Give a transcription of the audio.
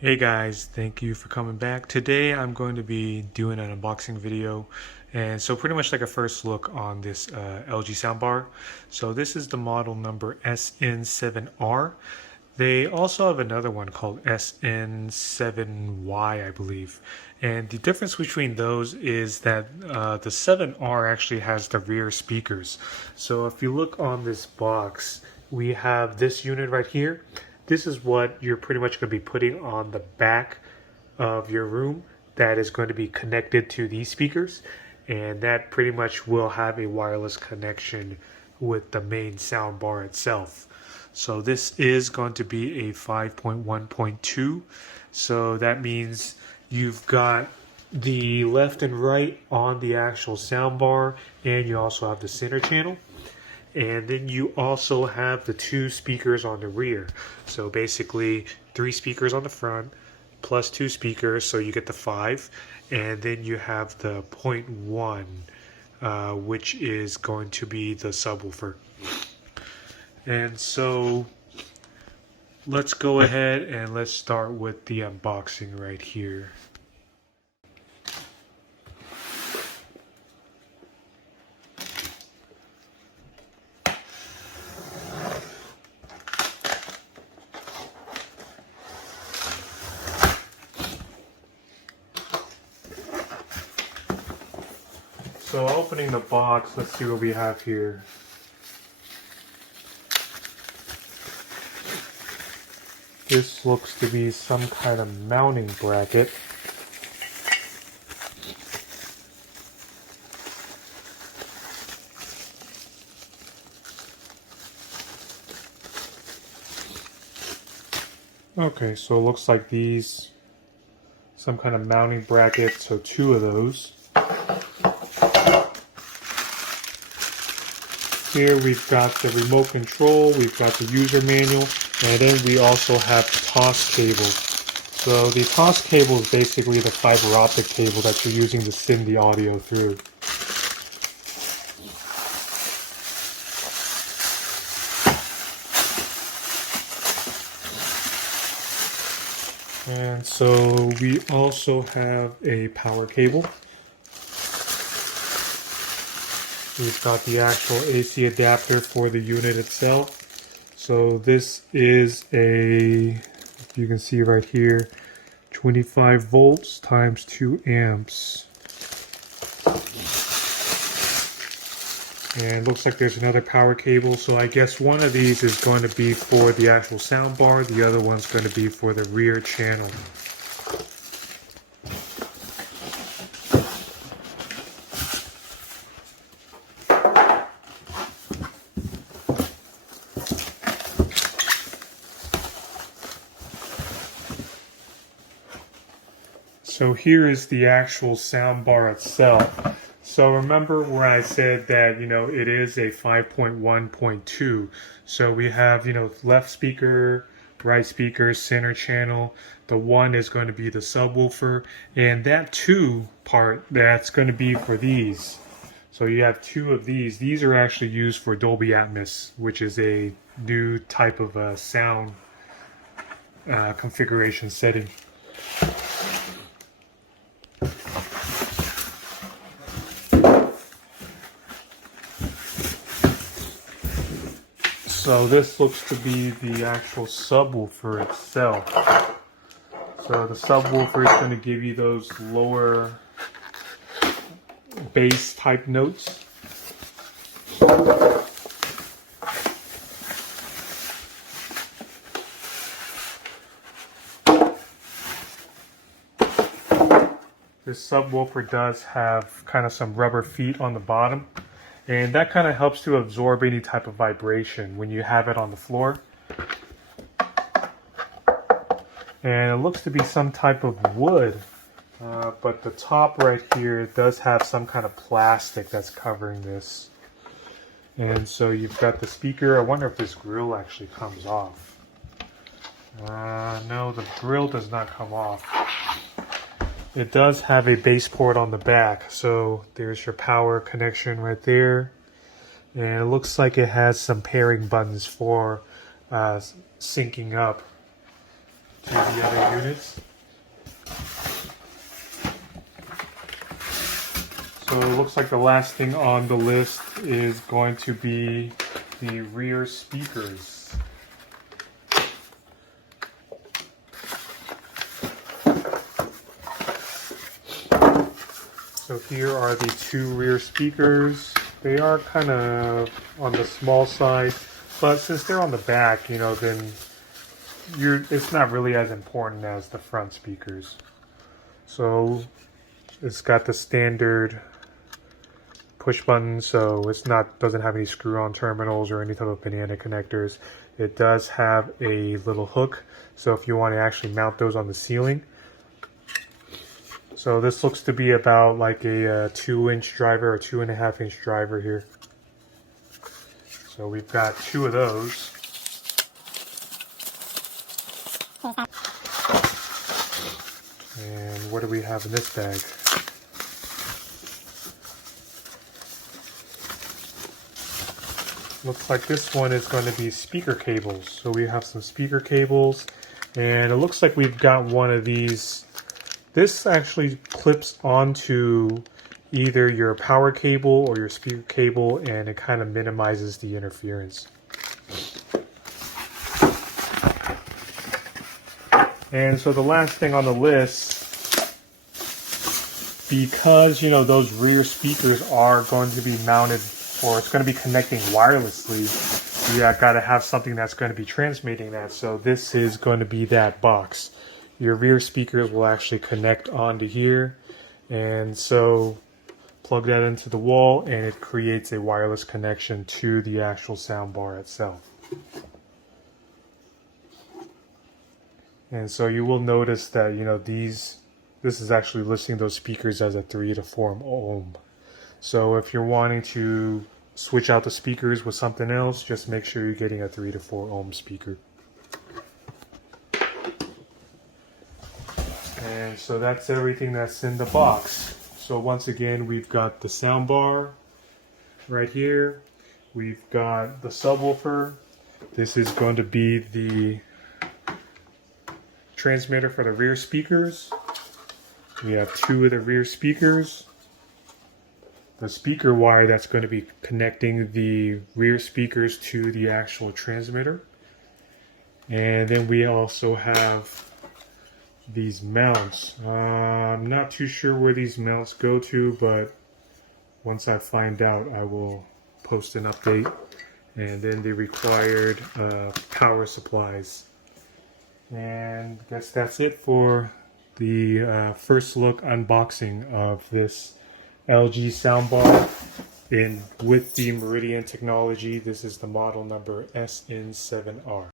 Hey guys, thank you for coming back. Today I'm going to be doing an unboxing video, and so pretty much like a first look on this LG soundbar. So this is the model number SN7R. They also have another one called SN7Y, I believe. And the difference between those is that the 7R actually has the rear speakers. So if you look on this box, we have this unit right here. This is what you're pretty much going to be putting on the back of your room that is going to be connected to these speakers, and that pretty much will have a wireless connection with the main sound bar itself. So this is going to be a 5.1.2, so that means you've got the left and right on the actual sound bar, and you also have the center channel. And then you also have the two speakers on the rear. So basically 3 speakers on the front plus 2 speakers, so you get the 5. And then you have the 0.1, which is going to be the subwoofer. And so let's go ahead and let's start with the unboxing right here. So opening the box, let's see what we have here. This looks to be some kind of mounting bracket. Okay, so it looks like these, some kind of mounting bracket, so 2 of those. Here we've got the remote control, we've got the user manual, and then we also have TOS cable. So the TOS cable is basically the fiber optic cable that you're using to send the audio through. And so we also have a power cable. We've got the actual AC adapter for the unit itself. So this is a, if you can see right here, 25 volts times 2 amps. And it looks like there's another power cable, so I guess one of these is going to be for the actual sound bar, the other one's going to be for the rear channel. So here is the actual sound bar itself. So remember where I said that, it is a 5.1.2. So we have, left speaker, right speaker, center channel. The 1 is going to be the subwoofer. And that 2 part, that's going to be for these. So you have 2 of these. These are actually used for Dolby Atmos, which is a new type of sound configuration setting. So this looks to be the actual subwoofer itself. So the subwoofer is going to give you those lower bass type notes. This subwoofer does have kind of some rubber feet on the bottom. And that kind of helps to absorb any type of vibration when you have it on the floor. And it looks to be some type of wood, but the top right here does have some kind of plastic that's covering this. And so you've got the speaker. I wonder if this grill actually comes off. No, the grill does not come off. It does have a base port on the back, so there's your power connection right there. And it looks like it has some pairing buttons for syncing up to the other units. So it looks like the last thing on the list is going to be the rear speakers. So here are the two rear speakers. They are kind of on the small side, but since they're on the back, you know, then it's not really as important as the front speakers. So it's got the standard push button, so doesn't have any screw-on terminals or any type of banana connectors. It does have a little hook, so if you want to actually mount those on the ceiling. So this looks to be about like a 2-inch driver or 2.5-inch driver here. So we've got two of those. And what do we have in this bag? Looks like this one is going to be speaker cables. So we have some speaker cables, and it looks like we've got one of these. This actually clips onto either your power cable or your speaker cable, and it kind of minimizes the interference. And so the last thing on the list, because you know those rear speakers are going to be mounted, or it's going to be connecting wirelessly, you got to have something that's going to be transmitting that. So this is going to be that box. Your rear speakers will actually connect onto here, and so plug that into the wall and it creates a wireless connection to the actual soundbar itself. And so you will notice that, you know, this is actually listing those speakers as a 3 to 4 ohm. So if you're wanting to switch out the speakers with something else, just make sure you're getting a 3 to 4 ohm speaker. And so that's everything that's in the box. So once again, we've got the soundbar right here. We've got the subwoofer. This is going to be the transmitter for the rear speakers. We have two of the rear speakers. The speaker wire that's going to be connecting the rear speakers to the actual transmitter. And then we also have these mounts. I'm not too sure where these mounts go to, but once I find out, I will post an update. And then the required power supplies. And I guess that's it for the first look unboxing of this LG soundbar with the Meridian technology. This is the model number SN7R.